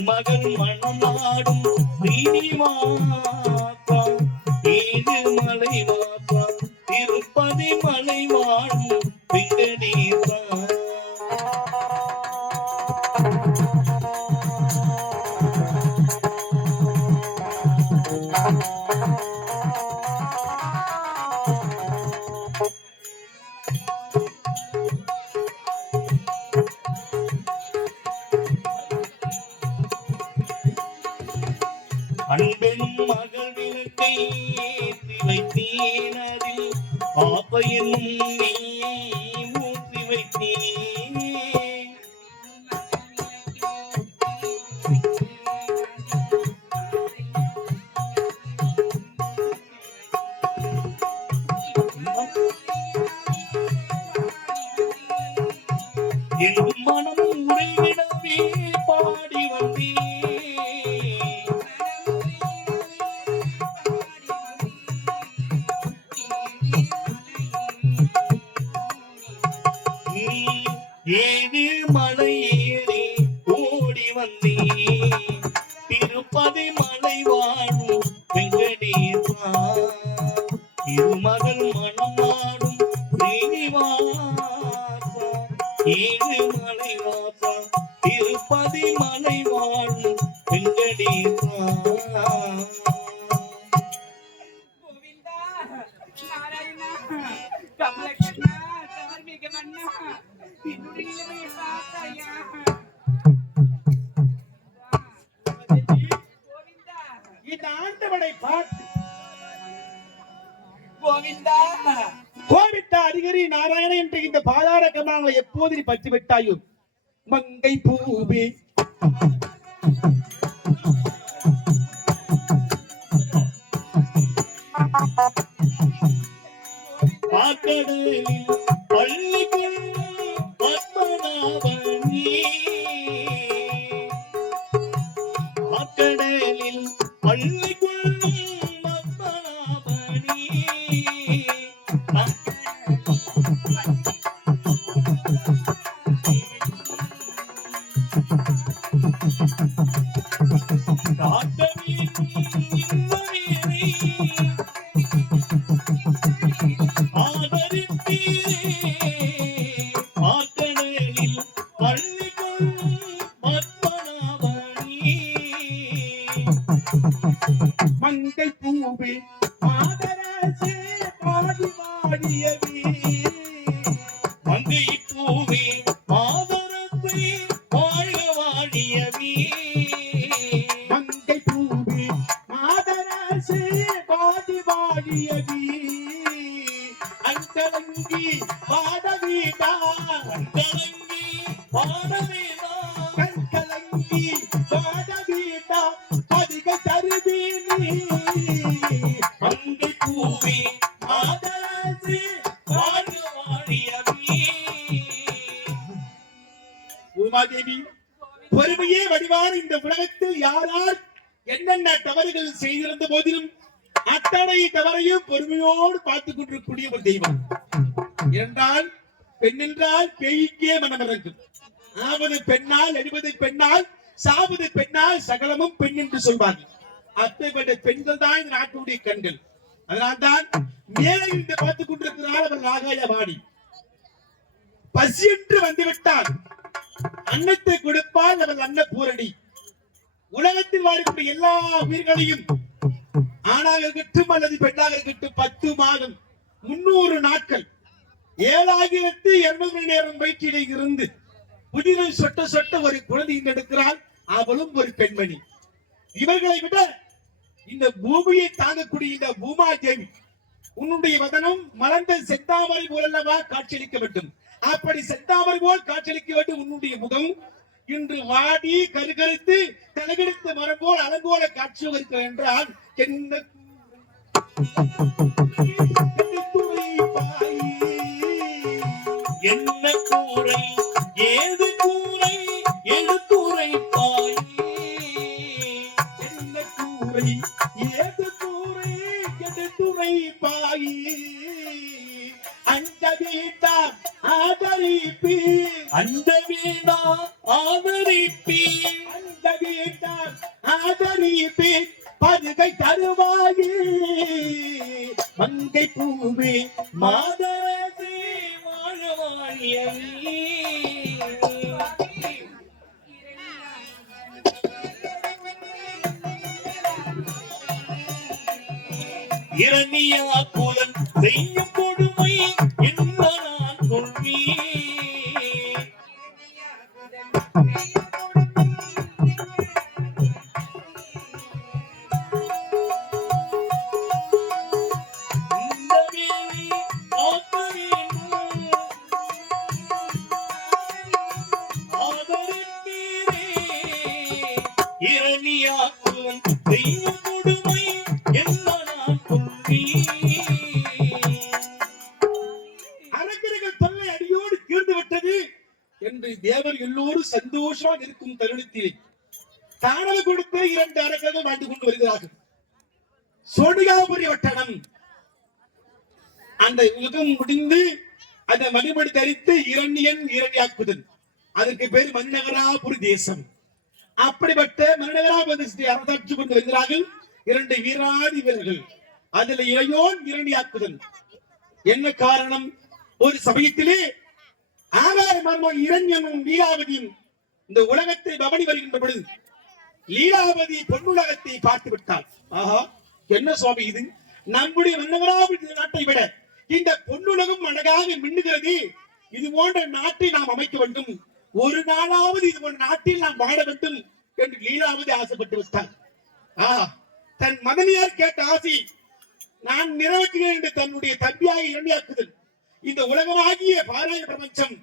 திருமகன் மணநாடும் வைத்தீனதில் பாப்பையும் நீ ஊற்றி வைத்தீன் என் ஏழு மலை ஏறி ஓடி வந்தீ திருப்பதி மலை வாழும் இந்த நாராயண என்று இந்த பாதார கமலங்களை எப்போது நீ பற்றி விட்டாயோ? மங்கை பூவே. பாக்கடலில் பள்ளி பத்மநாபனே பாக்கடலில் பள்ளி கொள்ளும் பத்மநாபனே மாதரசே பாடி பாடியவே மங்கை பூவே மாதரத்தை வாழ்க வாழியவே மங்கை பூவே மாதரசே பாடி பாடியவே அங்கலங்கி பாடவீடா கலங்கி கண்கலங்கி பாடவீடா பொறுமையே வடிவான இந்த உலகத்தில் யாரார் என்னென்ன தவறுகள் செய்திருந்த போதிலும் அத்தனை தவறையும் பொறுமையோடு பார்த்துக் கொண்டிருக்கக்கூடிய ஒரு தெய்வம். என்றால் பெண்ணென்றால் பேய்க்கே மனம் இறங்கும். ஆவது பெண்ணால் அடிவது பெண்ணால் சாவது பெண்ணால் சகலமும் பெண் என்று சொல்வார்கள். அப்படிப்பட்ட பெண்கள் தான் இந்த நாட்டுடைய கண்கள். அதனால்தான் மேலே இருந்து பார்த்துக் கொண்டிருக்கிறார் அவர் ஆகாயவாணி பசி என்று வந்துவிட்டால் அன்னத்தை கொடுப்பால் அவள் அன்ன பூரணி உலகத்தில் வாழக்கூடிய எல்லா உயிர்களையும் ஆணாக இருக்கட்டும் அல்லது பெண்ணாக இருக்கட்டும் பத்து மாதம் முன்னூறு நாட்கள் ஏழாயிரத்து எண்பது மணி நேரம் வயிற்றிலே இருந்து புதிரை சொட்ட சொட்ட ஒரு குழந்தை எடுக்கிறாள். அவளும் ஒரு பெண்மணி. இவர்களை விட இந்த பூமியை தாங்கக்கூடிய இந்த பூமா தேவி உன்னுடைய வதனம் மலர்ந்த செந்தாமரை போலல்லவா காட்சியளிக்க வேண்டும். அப்படி செத்தாமல் போல் காட்சியளிக்க வேண்டும் உன்னுடைய முகம். இன்று வாடி கருகருத்து தலைகெடுத்த மரம் போல் அலங்கோல காட்சி இருக்கிற என்றால் என்ன என்ன கூரை ஏது கூரை? எடுத்துரை பாயி அந்த வீட்டார் ஆதரி அந்த வீணா ஆதரிப்பேன் அந்த வீட்டார் ஆதரிப்பே பதுகை தருவாயே. மங்கை பூவே மாதரசே வாழ வாழியவே இரணியா குலன் செய்யும் என்று தேவர் எல்லோரும் சந்தோஷமாக இருக்கும் தருணத்திலே தானது கொடுத்த இரண்டு அரக்கர்கள் வாழ்ந்து கொண்டு வருகிறார்கள். சோனிகாபுரி வட்டணம். அந்த யுகம் முடிந்து அந்த மணிமணி தரித்து இரண்யன் இரண்டியாக்குதல் அதற்கு பேர் மன்னகராபுரி தேசம். அப்படிப்பட்ட மன்னகராபுரி தேசத்தை அரசாட்சி கொண்டு வருகிறார்கள் இரண்டு வீராதி வீரர்கள் அதில் இளையோன் இரண்டியாக்குதல் என்ன காரணம்? ஒரு சமயத்திலே ஆகாய மர்மம் இரண்யனும் லீலாவதியும் இந்த உலகத்தை பவனி வருகின்ற பொழுது லீலாவதி பொன்னுலகத்தை பார்த்து விட்டாள். ஆஹா என்ன சுவாமி இது? நம்முடைய மன்னவராபதி நாட்டை விட இந்த பொன்னுலகம் அழகாக மின்னுகிறது. இது போன்ற நாட்டை நாம் அமைக்க வேண்டும். ஒரு நாளாவது இது போன்ற நாட்டில் நாம் வாழ வேண்டும் என்று லீலாவதி ஆசைப்பட்டு விட்டாள். ஆஹா தன் மகனியார் கேட்ட ஆசை நான் நிறைவேற்றுகிறேன் என்று தன்னுடைய தம்பியாக இரண்டியாக்குதல். இந்த உலகமாகிய பாராய பிரபஞ்சம்.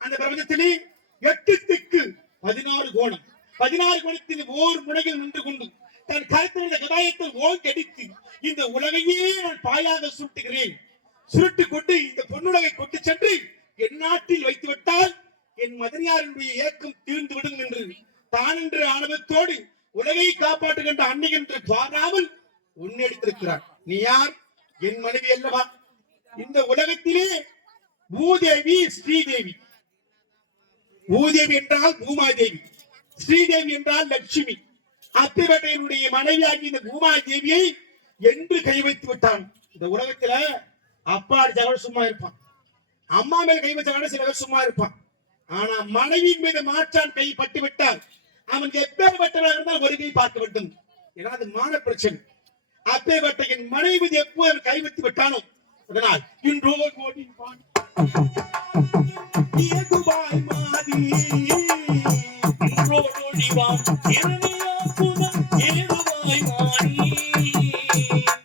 அந்த பிரபஞ்சத்திலே எட்டு திக்கு பதினாறு கோணம். பதினாறு கோணத்தில் ஓர் முனையில் நின்று கொண்டு தன் கருத்திருந்த கதாயத்தில் ஓங்கடித்து இந்த உலகையே நான் பாயாக சுட்டுகிறேன். சுருட்டு கொண்டு இந்த பொன்னுலகை கொண்டு சென்று என் நாட்டில் வைத்து விட்டால் என் மதுரையாருடைய ஏக்கம் தீர்ந்து விடும் என்று தான் என்ற ஆணவத்தோடு உலகை காப்பாற்றுகின்ற அன்னை என்று பாராமல் உன்னெடுத்திருக்கிறார் நீ யார்? என் மனைவி அல்லவா? இந்த உலகத்திலே பூதேவி ஸ்ரீதேவி. பூதேவி என்றால் பூமாதேவி. ஸ்ரீதேவி என்றால் லட்சுமி. அத்திரட்டையனுடைய மனைவியாகி இந்த பூமாதேவியை என்று கை வைத்து விட்டான். இந்த உலகத்துல அப்பா ஜகட சும்மா இருப்பான். அம்மா மேல் கை வச்சாலும் சில பேர் சும்மா இருப்பான். ஆனா மனைவியின் மீது மாற்றான் கை பட்டு விட்டால் அவன் எப்பேற்பட்டவனாக இருந்தால் ஒரு கை பார்க்க வேண்டும். ஏன்னா அது மான பிரச்சனை. அப்பேற்பட்டையின் மனைவி எப்போ எப்போது கை வைத்து விட்டானோ அதனால் இன்றோ கோடி பாடி ஏகுபாய் மாதி இன்றோடொழிவான் இரணியாக்குதல் ஏதுவாய் மாறி.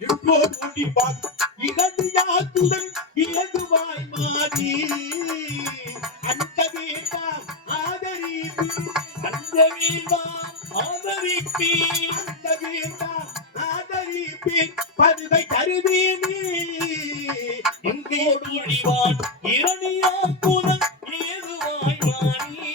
இன்றோ கோடி பாடி இகதியாக்குதல் கருவேனே ஒழிவான் ஏதுவாய் மாறி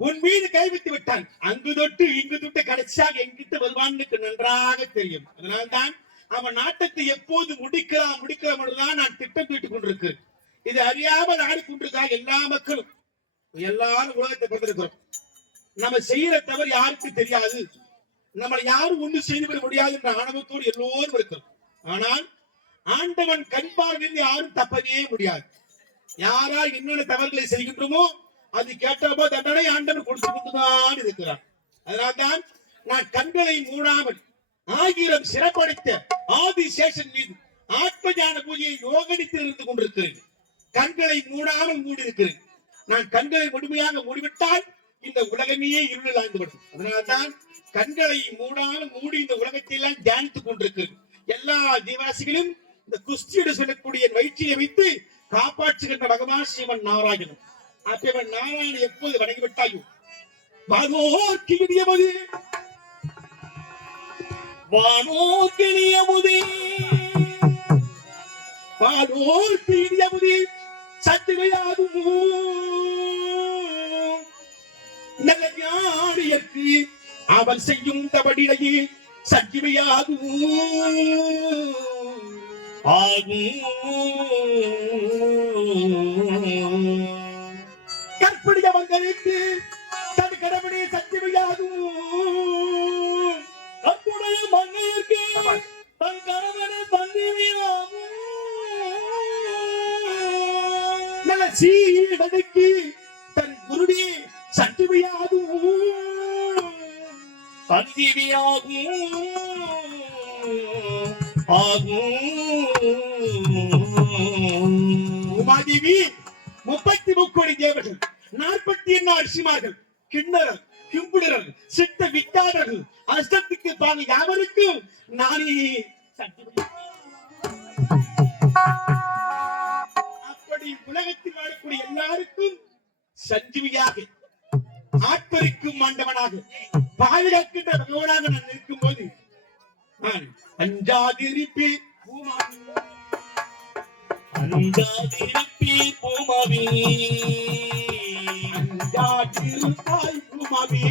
உன் மீது கைவிட்டு விட்டான் அங்கு தொட்டு இங்கு தொட்டு கடைசியாக எங்கிட்டு வருவான்னு நன்றாக தெரியும். அதனால்தான் அவன் நாட்டத்தை எப்போது முடிக்கலாம் முடிக்கலாம் என்றுதான் நான் திட்டம் தீட்டுக் கொண்டிருக்கிறேன். இது அறியாமல் ஆடிக்கொண்டிருக்காங்க எல்லா மக்களும்? எல்லாரும் உலகத்தை பிறந்திருக்கிறோம் நம்ம செய்யற தவறு யாருக்கு தெரியாது. நம்மளை யாரும் ஒண்ணு செய்து விட முடியாது என்ற ஆணவத்தோடு எல்லோரும் இருக்கிறோம். ஆனால் ஆண்டவன் கண் பார்வையில் யாரும் தப்பவே முடியாது. யாரா என்னென்ன தவறுகளை செய்கின்றோமோ அது கேட்டப்போ தண்டனை ஆண்டவன் கொடுத்து கொண்டுதான் இருக்கிறான் அதனால்தான் நான் கண்களை மூடாமல் ஆகிரம் சிறப்படைத்த ஆதிசேஷன் மீது ஆத்மஞான பூஜையை யோகடித்து இருந்து கொண்டிருக்கிறேன். கண்களை மூடாமல் மூடி இருக்கிறேன் நான் கண்களை முழுமையாக மூடிவிட்டால் இந்த உலகமே இருளில் ஆழ்ந்துவிடும் அதனால்தான் கண்களை மூடாமல் மூடி இந்த உலகத்தை எல்லாம் தியானித்துக் கொண்டிருக்கிறேன். எல்லா ஜீவராசிகளும் இந்த குஸ்தியோடு சொல்லக்கூடிய வயிற்றிலே வைத்து காப்பாற்றுகின்ற பகவான் ஸ்ரீமன் நாராயணன். அப்பவன் நாராயணன் எப்போது வணங்கிவிட்டாயோ பகவோர்க்கு இடியமது வானோக்கினியமுதே பாலோர்க்கு நல்ல ஞானியர்க்கு அவன் செய்யும் தவடிலையே சஜிவையாகும் ஆகும் கற்புடைய மங்களுக்கு தன் கடவுளே சத்தியமையாகும் தன்னுடைய மங்கையர்க்கு தன் கணவனை தன்னிமையாகும் நல்ல சீடனுக்கு தன் குருடி சத்தியமையாகும் சந்திவியாகும் ஆகும். உமாதேவி முப்பத்தி முக்கோடி தேவர்கள் நாற்பத்தி எண்ணு அரிசிமார்கள் கிண்ணறல் கிம்புடரர் சித்த வித்தாடர்கள் அஷ்டத்துக்கு பாங்க யாவருக்கும் நானே அப்படி உலகத்தில் வாழக்கூடிய எல்லாருக்கும் சஞ்சீவியாக ஆட்பறிக்கும் ஆண்டவனாக. பாதுகாக்கின்ற பகவனாக நான் நிற்கும் போது நான் அஞ்சாதிருப்பேன் அஞ்சாதிருப்பி பூமாவி. அஞ்சாதிருப்பாய் பூமாவி.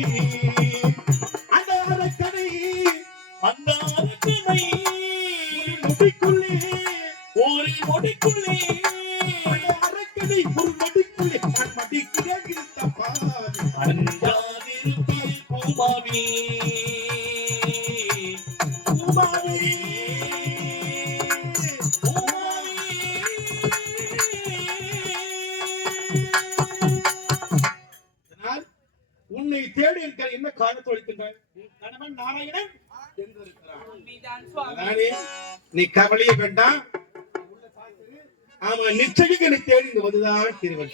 உன்னை தேடி இருக்கிற என்ன காரணத்தை ஒழிக்கின்றாய் கணவன் நாராயணன் நீ கவலையே வேண்டாம் ஆமா நிச்சயம் என்னை தேடி வந்துதான் சுவாமி.